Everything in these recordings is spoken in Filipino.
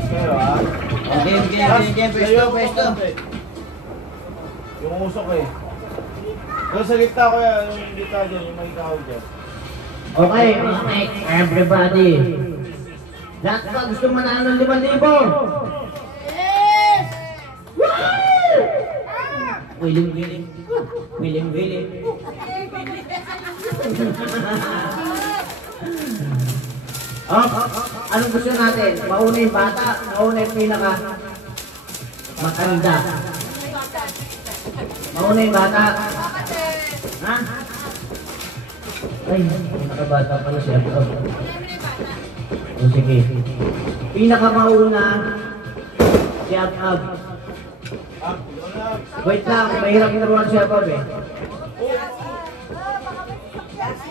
Pero ha? Game. Pwesto. Yung usok eh. Doon sa gitna ko yan, yung gitna dyan, yung makita ko dyan. Okay, everybody. Lahat pa gusto manalo ng 5,000. Yes! Wiling. Anong gusto natin? Mauna yung bata, mauna yung pinaka matanda. Mauna yung bata. Ha? Ay, nakabata pala siya. O sige. Pinaka mauna si Ab. Wait lang, mahirap naruan si Ab eh.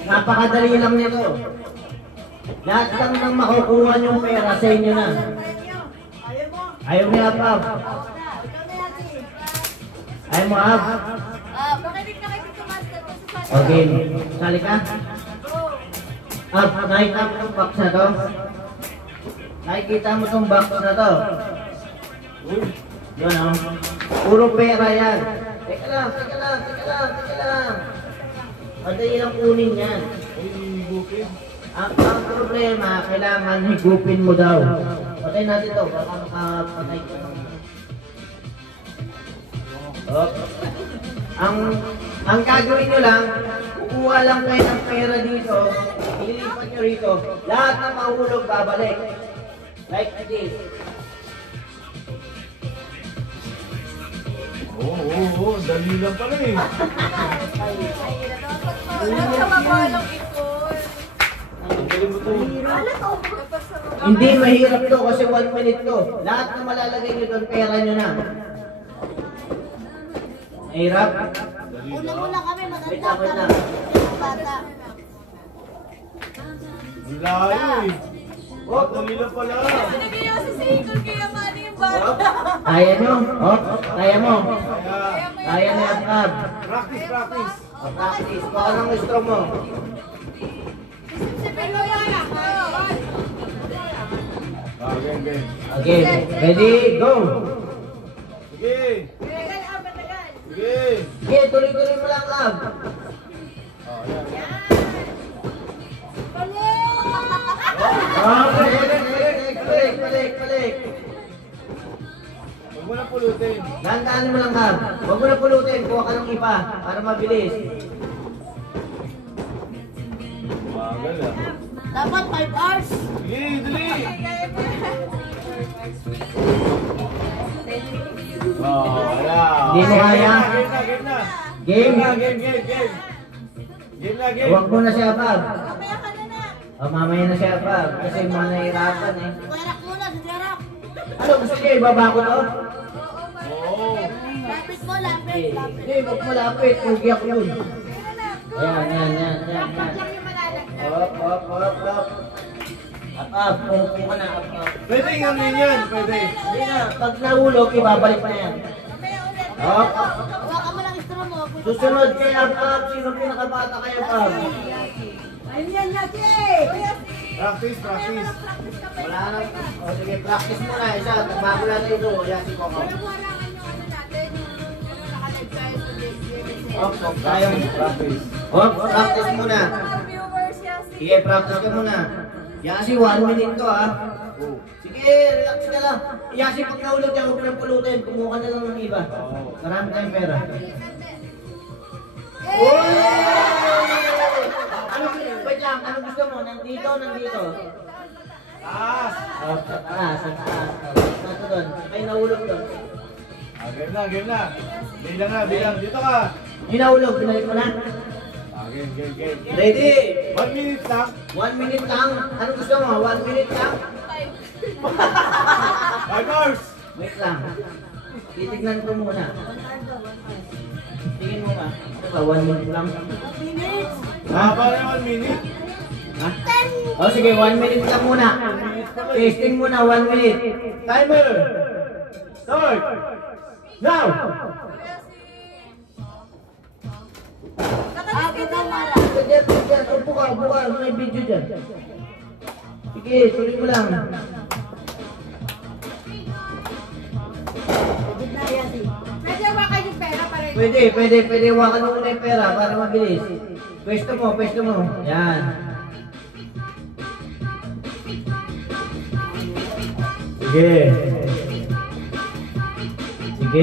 Napakadali lang nito. Lahat lang nang makukuha niyong pera sa inyo na. Ayaw niya Ab. Ayaw mo Ab. Okay, sali ka? Ab, nakita mo itong box na to? Nakikita mo itong box na to? Yun o. Puro pera yan. Teka lang. Madali lang kunin yan. Ang problema, kailangan higupin mo daw. Patay natin to, baka makapatay ko. Ang gagawin nyo lang, kukuha lang kayo ng pera dito, ililipat nyo rito, lahat na mahulog babalik. Like this. Oo, dali lang pala eh. Hindi mahirap to kasi 1 minute to. Lahat na malalagay nyo doon, pera nyo na. Mahirap? Una kami, Wait matanda lang. bata. Ang layo eh. Dali lang pala. Nagaya si Seiko, kaya mali yung bata. Kaya nyo? Kaya mo? Kaya ni Ab. Practice. Practice. Baka ng gusto mo. Game. Okay, ready, go! Sige, Tuloy-tuloy mo lang, Ab. Balik. Huwag mo na pulutin. Dahan-dahanin mo lang, Ab. Huwag mo na pulutin, kuha ka ng iba para mabilis. Bagal ah. Dapat 5 hours. Sige, dali. Wala. Hindi mo kaya? Game na. Huwag mo na siya, Ab. Mamaya ka na. Mamaya na siya, Ab. Kasi manahirapan eh. Kuyarak muna, sigarak. Ano, gusto niya ibaba ko to? Oo. Lapit mo, lapit. Hindi, huwag mo lapit. Huwag yun. Yan. Up. Up. Pupo ka na, up. Pwede nga yan, pwede. Hindi na, pag nahulog, ibabalik na yan. Up. Huwag ka mo lang istro mo. Susunod kay Up. Sino pinakabata kayo, Up? Practice. Wala na. O sige, practice muna. Isa, bago natin ito. Yan si Coco. Up, tayong practice. Up, practice muna. Sige, practice ka muna. Yasi, 1 minute to ha. Sige, relax ka lang. Yasi, pag nahulog yan, huwag mo nang pulutin. Kumuha ka na lang ng iba. Marami tayong pera. Wait lang, ano gusto mo? Nandito? Taas. Sa taas. Nato doon. May nahulog doon. Game na. Bilang. Dito ka. Yung nahulog, binalik mo na. Game. Ready? 1 minute lang. 1 minute lang. Ano gusto mo? 1 minute lang? 5 hours. Wait lang. Titignan ko muna. Tingin mo ba? Ano ba? 1 minute lang? Parang 1 minute. Ha? O sige, 1 minute lang muna. Testing muna, 1 minute. Timer. Start. Now. Dyan. Upo ka. May video dyan. Sige, tuloy mo lang. Pwede. Hawakan mo muna yung pera para mabilis. Pwesto mo. Yan. Sige. Sige.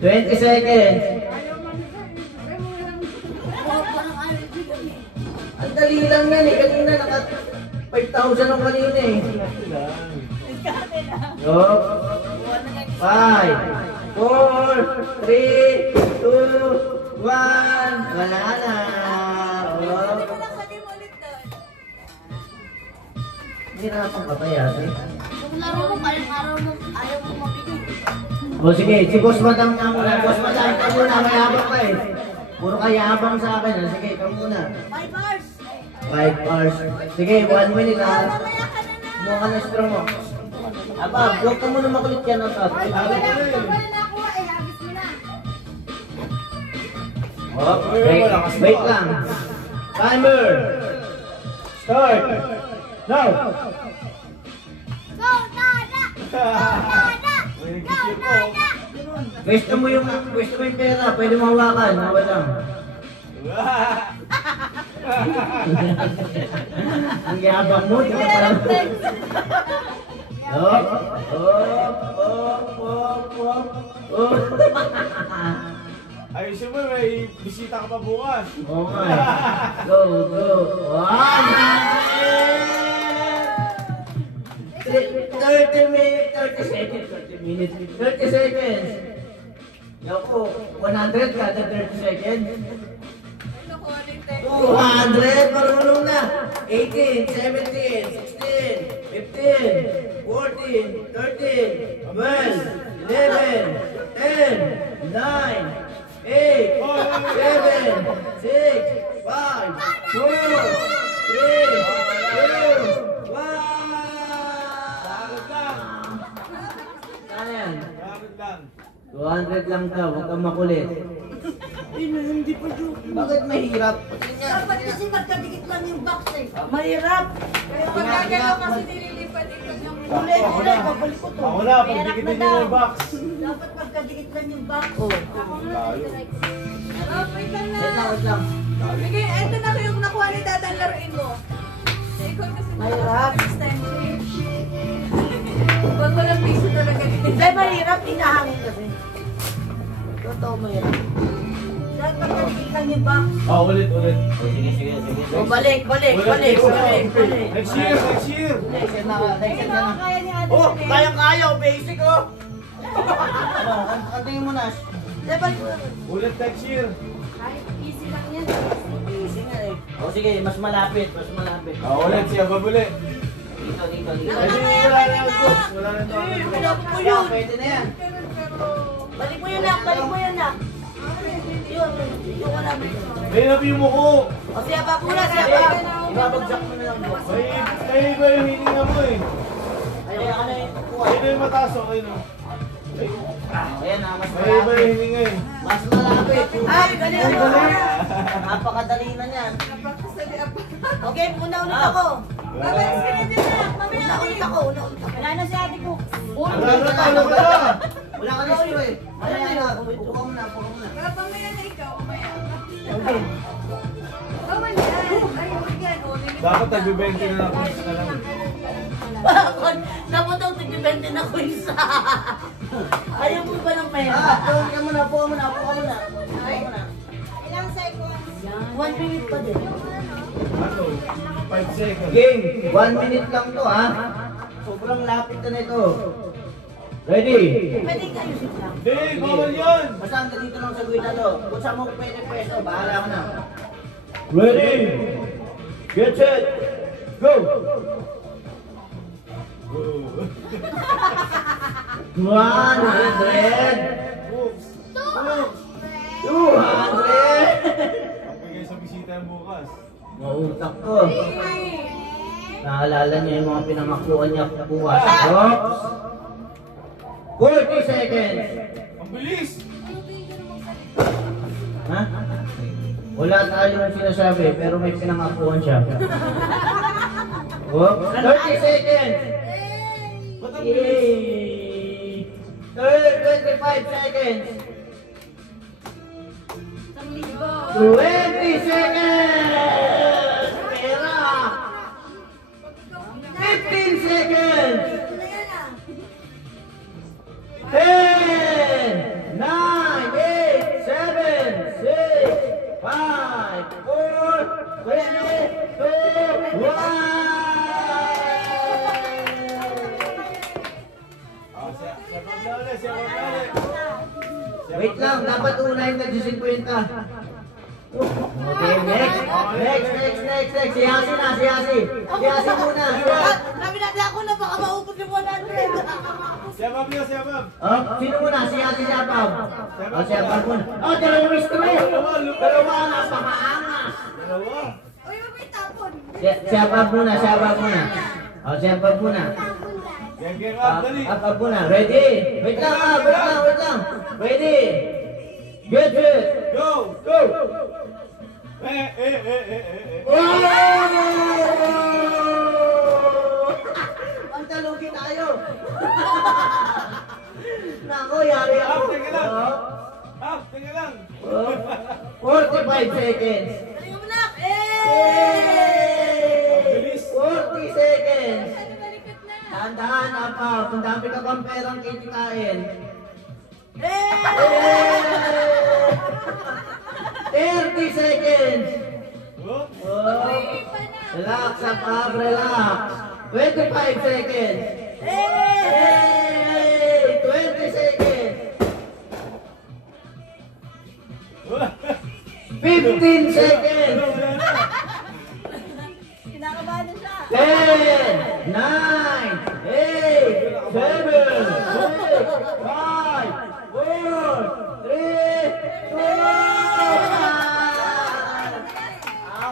20 seconds. Ang dali lang yan eh. Kanina naka 5,000 ang kanina eh. Yup. 5, 4, 3, 2, 1. Wala na. Hirapan ka pa yan eh. Kung laro mo, parang araw mo, ayaw mo mapigil. O sige, si Boss Madam nga muna. Boss Madam ka muna, mayabang ka eh. Puro kayabang sa akin. Sige, ikaw muna. 5 hours. 5 hours. Sige, 1 minute ha. Mamaya ka na na. Mukha ka na straw mo. Aba, huwag ka muna makulit yan ang top. Ay, wala na ako eh. Habis mo na. Oh, wait lang. Timer. Start. Now. Go, Dada! Go, Dada! Go, Dada! Pwesto mo yung pera. Pwede mo hawakan. Hawa lang. Ang yabang mo. Di ka parang... Ayusin mo, may bisita ka pa bukas. Oo nga eh. Go. 30 seconds. Yoko, 100 kada 30 seconds. 200, marunong na. 18, 17, 16, 15, 14, 13, 12, 11, 10, 9, 8, 7, 6, 5, 4, 3, 2, 1. Saan yan? 200 lang daw, huwag kang makulit. Hindi pa yun. Bakit mahirap? Dapat kasi magkadikit lang yung box eh. Mahirap. Kaya pagkagano kasi nililipat-ipat yung Ulit, babalik ko to. Ako na, pagdikitin niyo yung box. dapat magkadikit lang yung box. Oh. Wait lang na. Wait lang. Sige, eto na yung nakuha ni Dada ang laruin mo. Ikaw kasi Mahirap. next time. Pag walang piso talaga. Hindi, mahirap. Hinahangin kasi. Totoo mahirap. Dapat magkadikit lang yung box. Ulit. Sige. O, balik. Next year. Next year na. Kaya ni Ate Oh, Renee. kayang-kaya. Basic oh. Ano, kantingin mo na. Hindi, balik mo. Ulit next year. Ay, easy lang yan. Easy nga eh. O sige, mas malapit. Ulit siya, babuli. Dito. Ay, wala na yung box. Wala na ito. Pinap ko yun. Pwede na yan. Balik mo yun na. Yung wala mo. May na-view mo ko. O, siyabak mo na. Ibabagsak mo na lang. May iba yung hininga mo eh. Ay, ano yung kukuha? Ayun yung mataas, okay no? Ayan na, mas May iba yung malapit. hininga eh. Mas malapit. Ay, galing mo. Napakadali na yan. Okay, una ulit ako. Babalik ka na din na. Mamaya Una ulit ako. Wala na si Ate ko. Ano ka na? Wala ka na straw eh. Mamaya na, upo muna. Mamaya na ikaw. Mamaya. Okay. Bawal yan. Ay, huwag yan. O, nililipat Dapat nag-20 na lang. Quiz na lang. Bakit? Dapat daw nagbibente na ko isa. Ayaw mo ba ng pera? Doon ka muna, upo ka muna. Ilang seconds? 1 minute pa din. Ano? 5 seconds. Game, 1 minute lang to ha. Sobrang lapit na nito. Ready? Pwede kayo sit lang. Hindi, bawal yun. Basta hanggang dito lang sa guwita to. Kung saan mo pwede pwesto, bahala ka na. Ready? Get set. Go! 100! Moves. 200! Pagpigay sa bisita yung bukas. Mautak ko. Naalala niya yung mga pinangakuan niya bukas. Oops! 40 seconds! Ang bilis! Ha? Wala tayong sinasabi, pero may pinangakuhan siya. Oh, 30 seconds! Yay! 25 seconds! 20 seconds! Pera! 15 seconds! 10, 9, 8, 7, 6, 5, 4, 3, 2, 1! Wait lang, dapat unahin na 50. Okay, next. Si Yasi na, si Yasi. Si Yasi muna. Sabi natin ako na baka maupot yung 100. Siabab niyo, siabab. Oh, sino muna? Si Yasi, si Apab. Oh, si Apab muna. Oh, dalawang stress. Dalawa, napakaangas. Dalawa. Uy, may tapon. Si Apab muna, si Apab muna. Oh, si Apab muna. Game up, dali. Apab muna. Ready? Wait lang. Ready? Get it. Go! Go! Oh! Ang talugi tayo. Nako, yari ako. Teka lang. Teka lang. 45 seconds. Dali mo na. 40 seconds. Ano balikat na? Dahan-dahan, apa. Kung dami ka bang perang kitikain. 30 seconds. Oh? Oh. Relax, apa. Relax. 25 seconds. 20 seconds. 15 seconds. Kinakabahan na siya. 10, 9, 8, 7, 6, 5, 4, 3, 2, 1.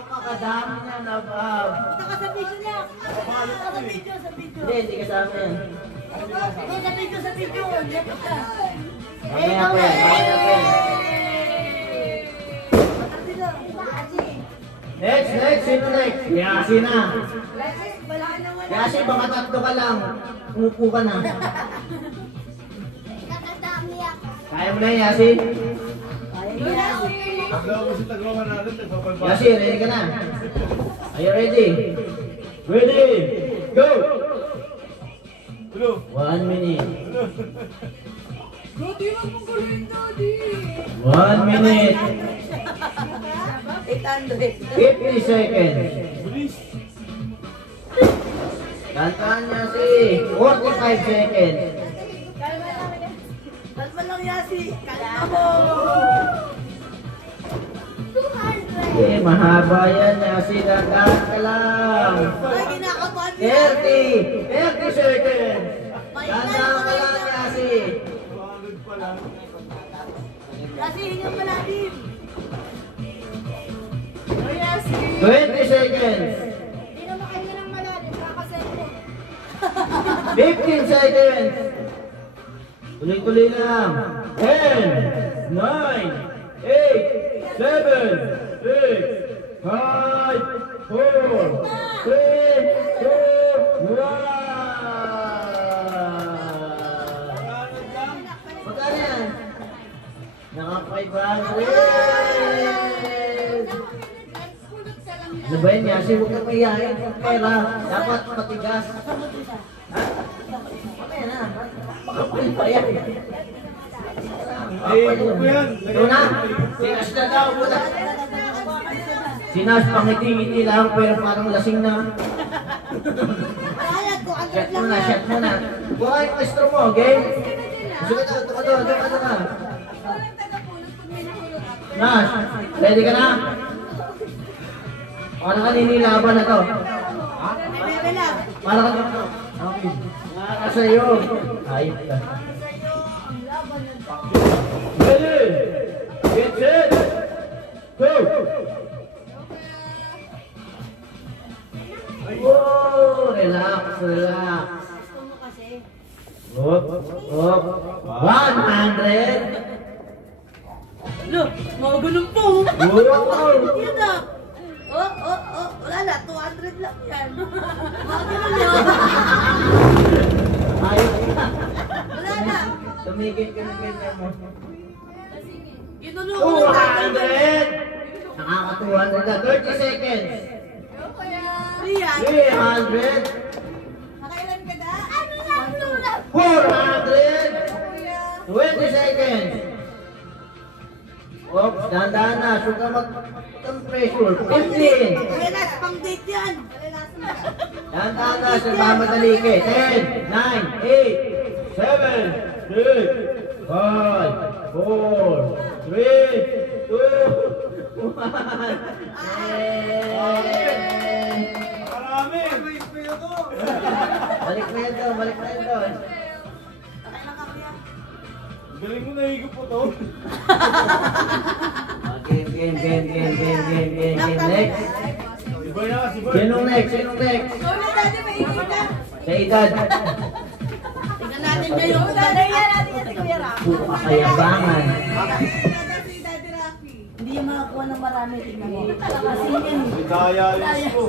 Makadami niya na, Bob. Ito ka sa video niya. Sa video. Hindi kasama yan. Ito sa video. Lapit ka. Mamaya pa yan. Next. Sino next? Yasi na. Yasi, baka tatlo ka lang. Umupo ka na. Kaya mo na yan, Yasi? Taglawan natin, nagpapalbasa. Yasi, ready ka na? Are you ready? Ready! Go! Hello. 1 minute. Daddy, wag mong guluhin, Daddy. 1 minute. 800. 50 seconds. Bilis. Kantaan niya si 45 seconds. Kalma lang, Yasi. Kalma mo. Okay, mahaba yan, Yasi. Kantaan ka lang. Ay, kinakabahan mo. 30 seconds. Kantaan ka lang, Yasi. 200 pa lang. Yasi, hingang malalim. 20 seconds. Hindi na makahinga ng malalim, kakasepo. 15 seconds. Tuloy-tuloy lang. 10, 9, 8, 7, 6, 5, 4, 3, 2, 1. Magkano yan? Naka-500. Ano ba yun, Yasi? Huwag kang mayayain ng pera. Dapat matigas. Ha? Mamaya na. Makapal pa yan. Huwag mo yan. Ito na. Sinas na daw. Sinas, pangiti-ngiti lang. Pero parang lasing na. Shot muna. Buka yung maestro mo, okay? Gusto ka to. Walang tagapulot pag may nahulog ako. Nas, ready ka na? Para ka ninilaban na to. Para ka okay. Para sa'yo. Ayop ka. Ready? Get set. Go! Whoa! Relax. Up. 100. Lo, mga ganun po. Wow! Yan na. Wala na, 200 lang yan. Mga ganun yun. Ayos ka. Wala na. Tumigil ka na ganyan mo. Ginulo ko ng tatay. 200! Nakaka-200 na. 30 seconds. Yo, kuya. 300! Nakailan ka na? Ano lang, tulad. 400! Kuya. 20 seconds. Oops, dahan-dahan na. Suka mag-pressure. 15! Kaya na, pang date yan. Malalasan ka. Dahan-dahan na. Nagmamadali ka. 10, 9, 8, 7, 6, 5, 4, 3, 2, 1. Marami! Balik na yun doon, balik na yun doon. Galing mo, nahigop po to. Game. Next. Si Boy na, si Boy. Sinong next? Sorry, daddy, may ingin ka. Sa edad. Tingnan natin kayo. Yung daddy, yan natin yan si Kuya Rocky. Puro kakayabangan. Si Daddy Rocky. Hindi yung makakuha ng marami. Tingnan mo. Kasi yan. Daya yun po.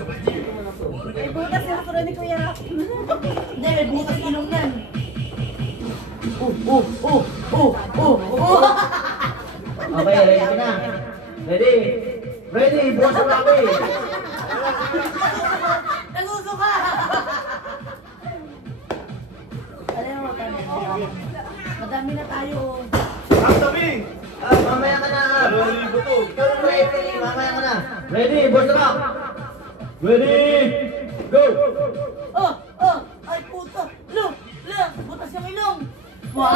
May butas yung puro ni Kuya Rocky. Hindi, may butas ilong yan. Okay, ready ka na. Ready, bukas ang labi. Nagusuka! Alam mo, madami na tayo. Ang tabi! Mamaya ka na. 2,000 to. Ikaw na ready, mamaya ka na. Ready, boss rock. Ready, go. Ay puto! Lo! Butas yung ilong! Wow!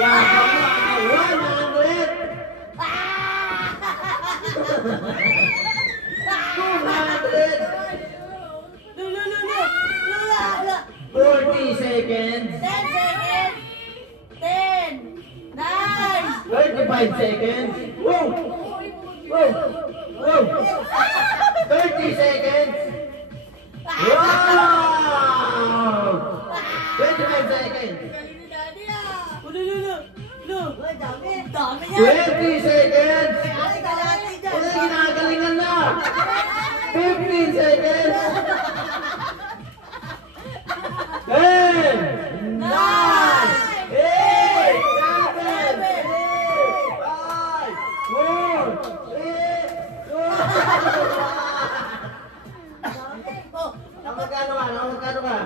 Yan, 100. 40 seconds. 10 seconds! 10! 9! 35 seconds. Whoa! 30 seconds. Wow! 25 seconds. Galing ni Daddy ah. Uy, dami! Dami yan! 20 seconds. Ay, kalahati dyan! Wala, ginagalingan na. 15 seconds. 10, 9, 8, 7, 6, 5, 4, 3, 2, 1. Magkano ka?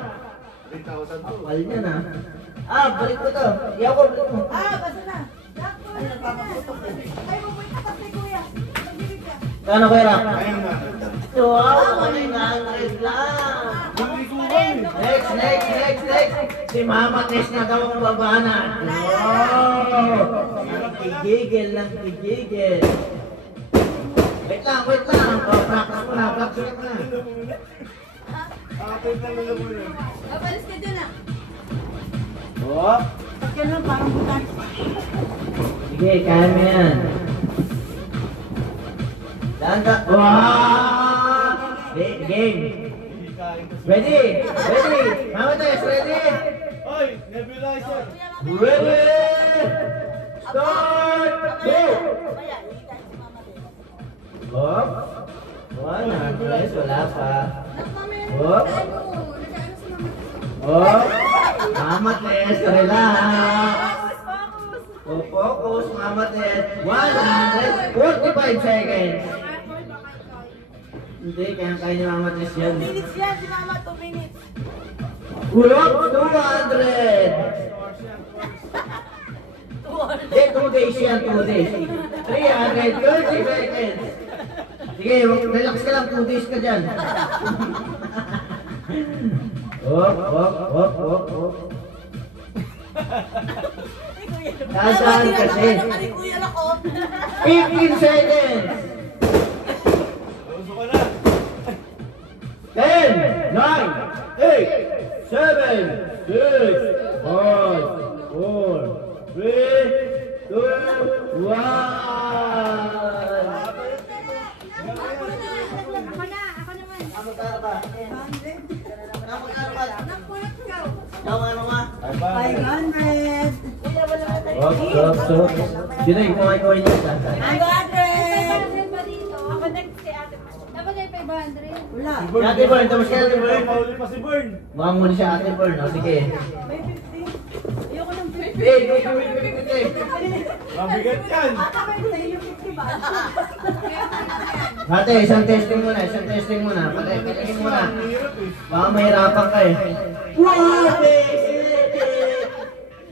3,000 to. Kapal niya na. Balik ko to. Iyaw ko, balik mo. Basta na! Ay, nagpapaputok eh. Ay, pupunta ka kay Kuya. Magbibig ka. Kano kaya Rak? Ayun na. Wow, 100 lang. Hindi ko ba eh. Next. Si Mama Tess na daw ang babanan. Wow! Tigigil. Wait lang. Practice mo na. Kapit lang nila mo yun. Kapalis ka dyan ah. Oh. Pag ganun, parang butas. Sige, kaya mo yan. Danda. Wow! Game. Hindi kain kasi. Ready? Mama Tess, ready? Oy, nebulizer. Ready? Start! Go! Kaya, hindi tayo si Mama din. Hop. 100. Wala pa. Nakmamaya Hop. tayo. Nagkaano si Mama. Hop. Mama Tess, relax. Focus. Focus, Mama Tess. 145 seconds. Hindi, kaya ni Mama Tess yan. 2 minutes yan, si Mama, 2 minutes. Hop, 200. Hindi, 2 days yan, 2 days. 330 seconds. Sige, relax ka lang, 2 days ka dyan. Hop. Dadaan kasi. Kuya ako. 15 seconds. Uso ka na. 10, 9, 8, 7, 6, 5, 4, 3, 2, 1. Ako naman. Ano ka ba? Ano ka? Nakulat ka. Ano nga? 500. 500. Kuya, wala Stop. Dito yung kumain niya. Ano, Adren? Ako next si ate. Dapat ay 500. Wala. Ate Bern, tapos kay Ate Bern. Pauli pa si Bern. Mukhang muna siya Ate Bern. O, sige. May 50. Ayoko ng 50. Mabigat yan. Atakay ko na yung 50 ba? Ate, isang testing muna. Patingin muna. Mahirap eh. Baka mahirapan ka eh.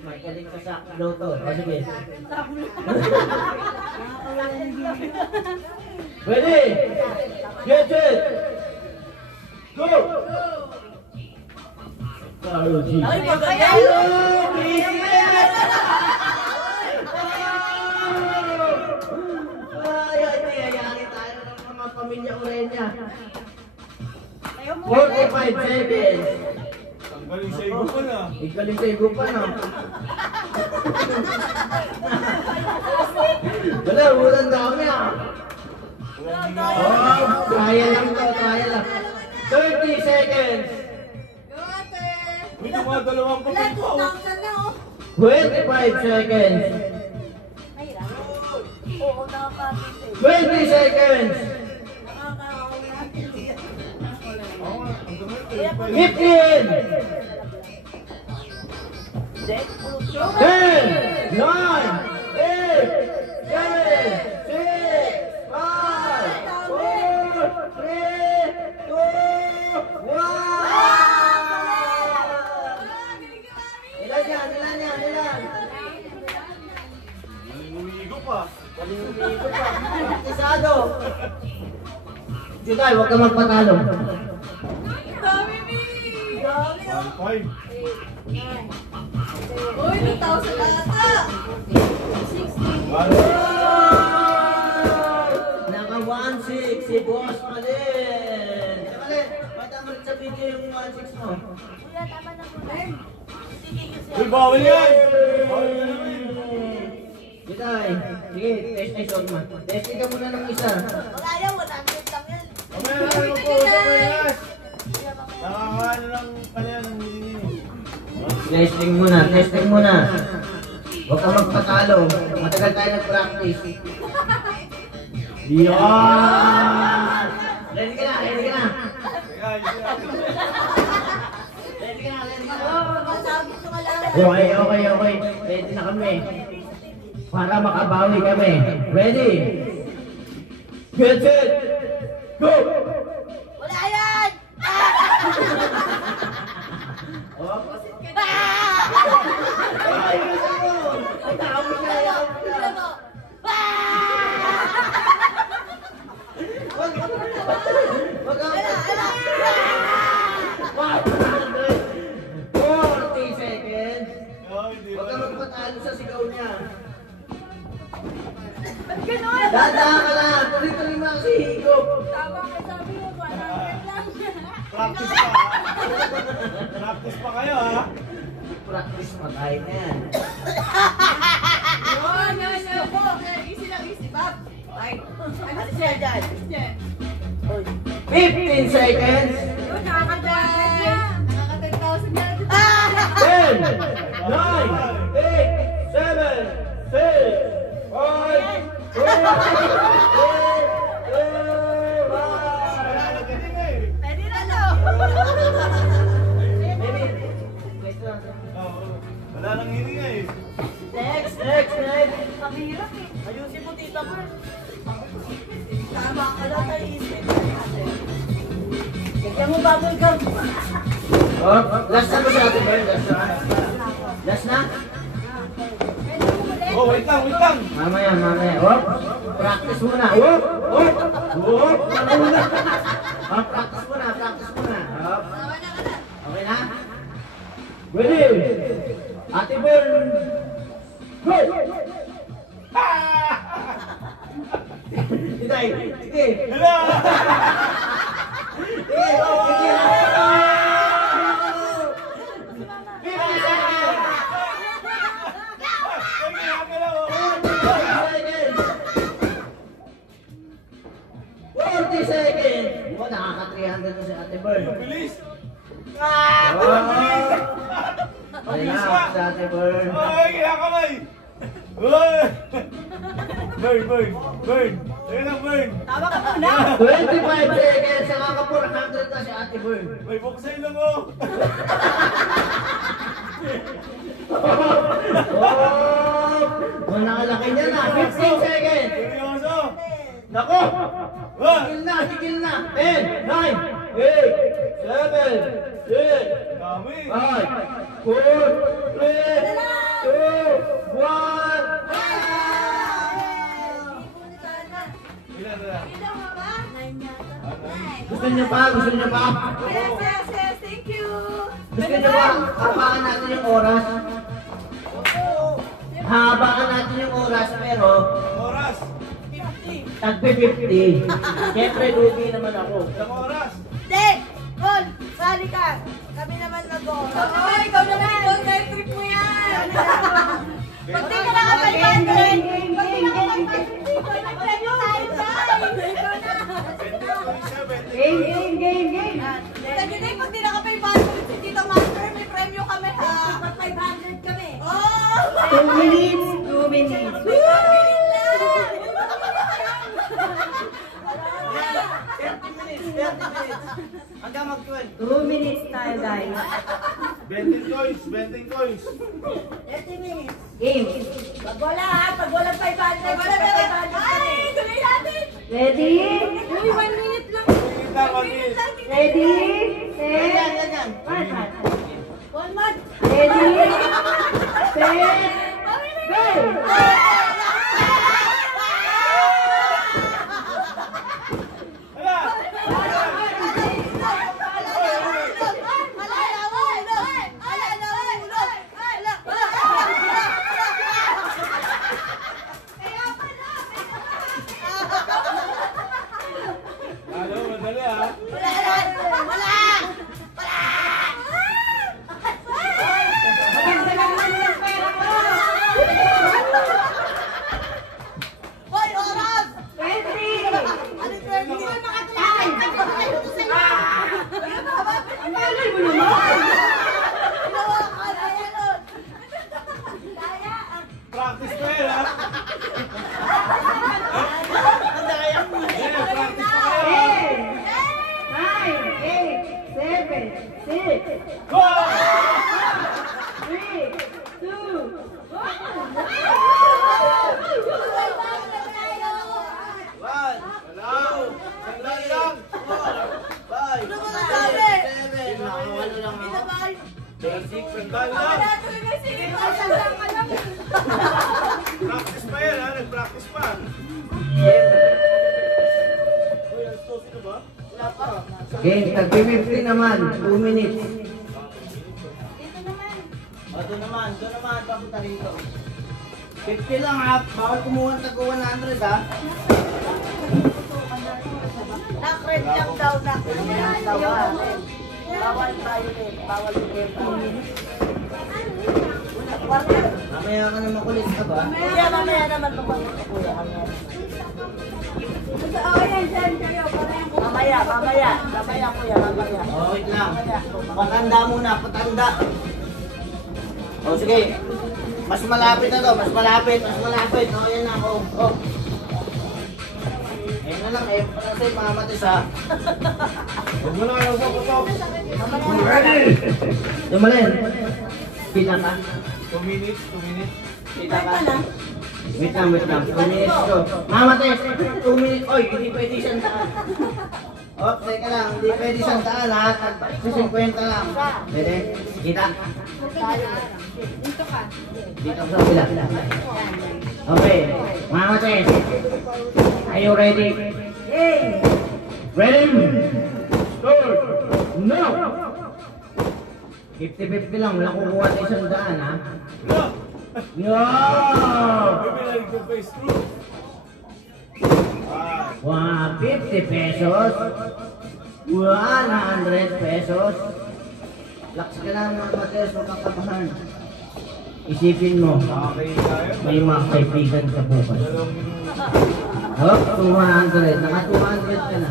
Magaling ka sa loto. O, sige. Ready? Get it! Go! Carol G. Ay, magaling. Hello, business! Ay, yari tayo ng mga pamilya Orenya. 45 seconds. Tanggalin sa igo pa na. Ikaling sa igo pa na. Wala, walang dami ah. Oh, trial lang. 30 seconds. Go ate. Uy, mga dalawang Wala, papel pa. 2,000 na oh. 25 seconds. Oo, nakakapit eh. 20 seconds. Ang 15. 10, 9, 8, 7, 6, 5, 4, 3, 2, 1. Ilan yan? Umiigo pa. Kalimigo pa. Isado. Jutay, huwag ka magpatalo. Dami, Mi! Dami oh. 5. Uy, 2,000 ata. 60. Naka 1-6 si boss pa din. Mali, bata mo rin sa video yung 1-6 mo. Kuya, tama na po. Uy, bawal yan. Bawal yan. Jutay, sige, testing shot mo. Testing ka muna ng isa. Wala yan, 100 lang yan. Mamaya na naman po. Mamaya. Nakakaano lang pala yan ang hilingi. Testing muna. Huwag ka magpatalo. Matagal tayo nag-practice. Yan! Ready ka na. Teka, yun. Masabi ko wala. Okay. Ready na kami. Para makabawi kami. Ready? Get set! Go! Wala yan! Ay, gusto mo! Ay, tama siya. Wag ka. 40 seconds. Oh, hindi Huwag ka ba? magpatalo sa sigaw niya. Ba't ganon? Dadaan ka lang. Tuloy-tuloy mo kasi higop. Tama ka sabi mo, 100 lang. Practice pa. Practice pa kayo ha. Practice pa tayo na yan. No. Easy lang, easy. Bob. Ay, ano siya dyan? 15 seconds. Yun, nakaka-10. Nakaka-10,000 yan. 10, 9, 8, 7, 6, 5, 4, 3, 2, 1. Wala na din eh. Pwede na to. Oo. Wala nang hininga eh. Next. Pamihirap eh. Ayusin mo, tita mo. Tama ka Wala lang. tayo isip. Kaya mo baboy ka. Oh, last na ba sa atin ba yun? Last na? Oh, wait lang. Mamaya. Oh, practice muna. Oh. Practice muna. Oh. Okay na? Ready? Ate Bern. Go! Itay, sige. Hala! Seconds. Oh, nakaka-300 na si Ate Bern. Bilis! Relax, Ate Bern. Ay, kinakamay! Uy! Burn! Ayun na, burn! Tama ka muna. 25 seconds, saka ka 400 na si Ate Bird. May buksay lang mo! Oh, nakalaki niya na. 15 seconds. Seryoso! Nako! Wah! Tigil na. 10, 9, 8, 7, 6, Dami! 5, 4, 3, 2, 1. Ilan na lang? Ilang mo ba? 9 yata. Gusto niyo pa? Yes, thank you. Gusto niyo ba? Habaan natin yung oras. Habaan natin yung oras, pero Oras! tagpe 50. Siyempre, lugi naman ako. Isang oras! Hindi! Gol! Sali ka! Kami naman nag-go. Ikaw naman! Gol, dahil trip mo yan! Pag di ka nakapag-500, pag di ka nakapag-500, ikaw nag-premyo tayo, guys! Ikaw na! Game. Sabi na pag di nakapag-500 si Tito Master, may premyo kami ha! Pag 500 kami! Oh! 2 minutes. 2 minutes. 30 minutes. Hanggang mag-12. 2 minutes tayo, guys. 20 coins! 20 coins! 30 minutes. Game. Pag wala ha, pag walang 500, pag walang 500 Ay, tuloy natin! Ready? Uy, 1 minute lang. Minute lang, 1 1 minute lang. Ready? Ganyan, Set. ganyan. One. 1 month. Ready? Set. Go! Hala! Ano, madali ha? Hoy, oras! 20. Ano ba? Hindi ka makatulad. Tagal mo naman. Ginawa ka na yan, oh. Daya. Practice pa yan ha? Yeah, practice pa yan! 10, 9, 8, 7, 6, Go! 3, 2, 1. One. Hello! Sandali lang! 5, Ano mga sabi? 7, nakawalo lang ako. Pinabay. Basic. Sandali lang! Wala tuloy na sige. Pasandang ka lang. Practice pa yan ha? Nag-practice pa! Uy, alas 12 na ba? Game, tagpi 50 naman. 2 minutes. Dito naman. O, doon naman, papunta rito. 50 lang ha, bawal kumuha ng tago 100 ha. Nakred lang daw. Nakred lang daw. Bawal tayo din. Bawal din. Mamaya ka na makulit ka ba? Kuya, mamaya naman makulit ko, kuya. Mamaya, kuya, mamaya. O, wait lang. Patanda muna, patanda. O, sige. Mas malapit na to, mas malapit. O, yan na, o. Ayun na lang, eh. Parang sa'yo, mamatis ha. Huwag mo na kayo sa kutok! Dumalin. Kita ka? 2 minutes, 2 minutes. Kita ka? Wait lang. 2 minutes to. Mamatis, 2 minutes. Oy, hindi pwede isang daan. Oh, teka lang, hindi pwede isang daan ha. Sa 50 lang. Pwede? Kita? Dito ka. Dito sa pila. Okay, mamatis. Are you ready? Ready? Start! No! 50-50 lang, wala kukuha na isang daan ha. No! No! Bibilang ko face through! 150 pesos. 100 pesos. Lakas ka lang mga mates, huwag kang kabahan. Isipin mo, Okay tayo. may mga kaibigan sa bukas. Oh, 200. Naka 200 ka na.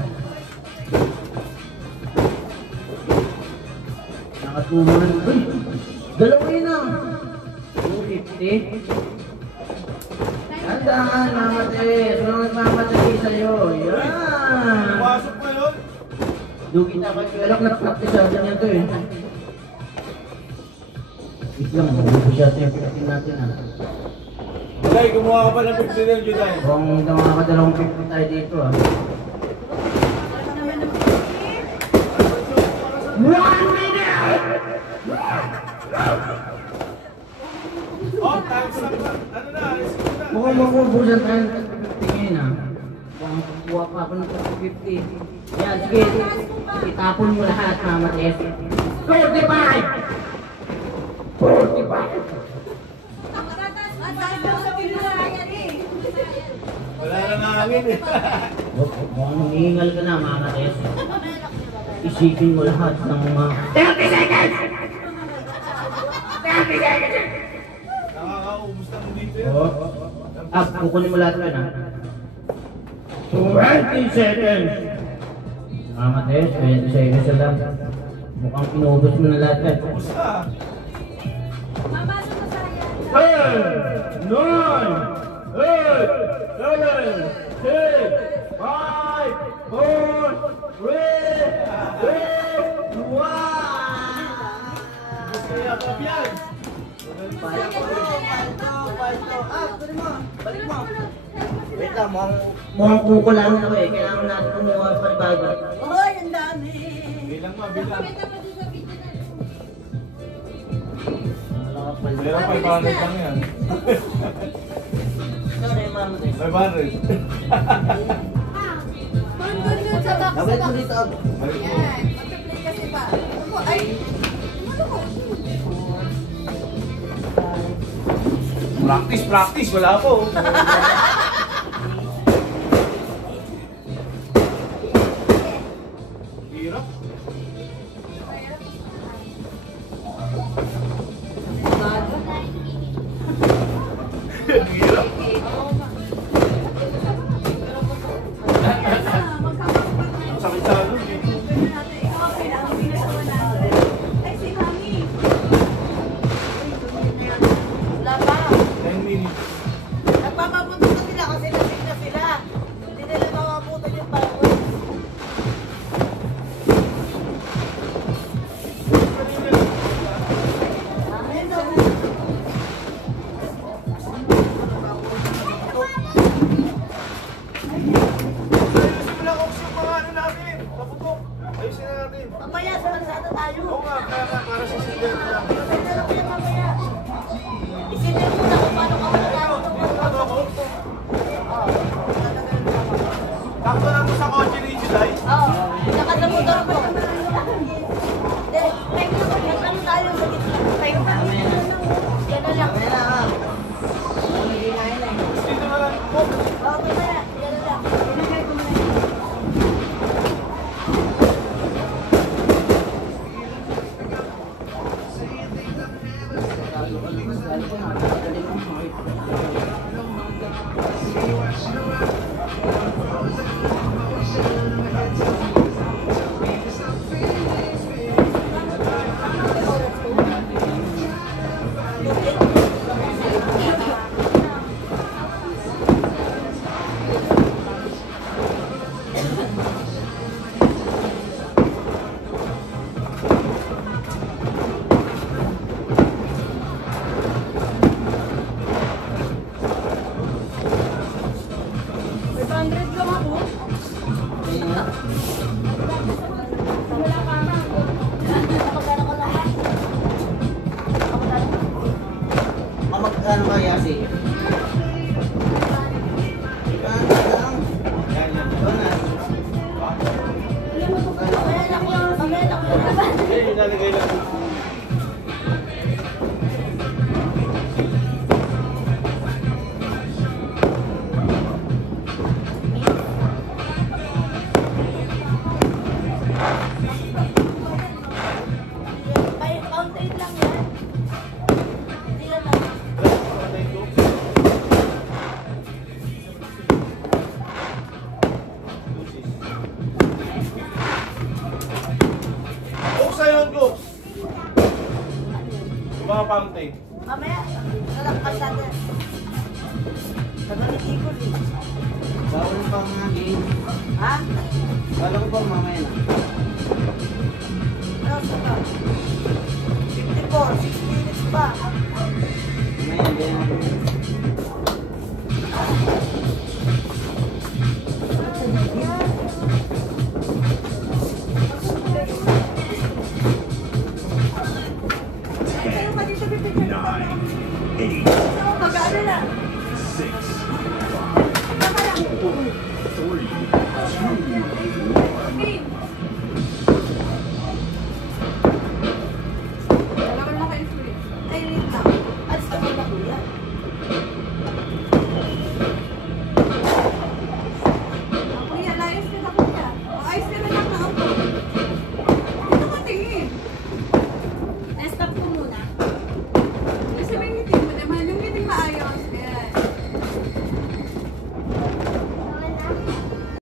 Naka 200. Uy! Dalawa yun ah. 250. dahan-dahan, mamatis. Walang nagmamatay sa'yo. Yan. Pumasok mo yun. Dugi na kayo. Alak na practice natin yan to eh. Wait lang, mabubuti siya yung pinatin natin ha. Juday, gumawa ka pa ng 50 din, Juday. Kung nakakadalawang 50 tayo dito ha. 1 minute! Oh, time's up na. Ano na, alis ko na. Mukhang makubusan tayo ng 50 ngayon ha. Mukhang kukuha pa ako ng 50. Yan, sige. Itapon mo lahat, mamatis. 45! 45! Wala na hangin eh. Mukhang humihingal ka na, mamatis. Isipin mo lahat ng mga 30 seconds! 30 seconds! Nakakaubos na mo dito yun. Kukunin mo lahat ka na. 20 seconds! Mamatis, 20 seconds na lang. Mukhang pinubos mo na lahat ka. Basta. 10, 9, 8, 7, 6, 5, 4, 3, 2, 1. Kaya pa yan. Balik mo. Wait lang, mukhang kukulangan ako eh. Kailangan natin kumuha pa ni bago. Hoy, ang dami. Bilang mo, bilang. Meron 500 lang yan. Sorry, ma'am. 500. Nabalik mo dito ako. Balik mo. Practice, practice. Wala po. Hirap. Hirap. Ang sakit sa ano eh. Wala pa. 10 minutes. Nagpapapunta na sila kasi nasing na sila. Hindi nila mamaputan yung panahon. Ayusin mo lang kung yung mga ano natin. Kaputok. Ayusin na natin. Mamaya, sa mansada tayo. Oo nga, kaya nga, para sa silver na lang. Pwede na kuya mamaya. Isipin mo na kung paano ka magkakaroon ng Ano ako? Takto lang mo sa kotse ni Juday. Oo, nakatamutan ko. Nagkano tayo sa gitna. Tayo na. Yan na lang. Dito na lang po. Oo, mamaya. Yan na lang. Magkano ba, Yasi? Mamaya lang yun. Mamaya lang yun. Eh, ilalagay lang. May fountain lang yan. Hindi na lang. Buksan yun, Coach. Yung mga fountain. Mamaya, nalampas natin. Bawal pa mga game. Ha? Kala ko ba mamaya na? Ano ba? 54, 6 minutes pa. Mamaya, ganyan ako. Ano ka dito, bibigyan? 9, 8, Ano, mag-ano na? 6, Tama lang. 4, 3, 2,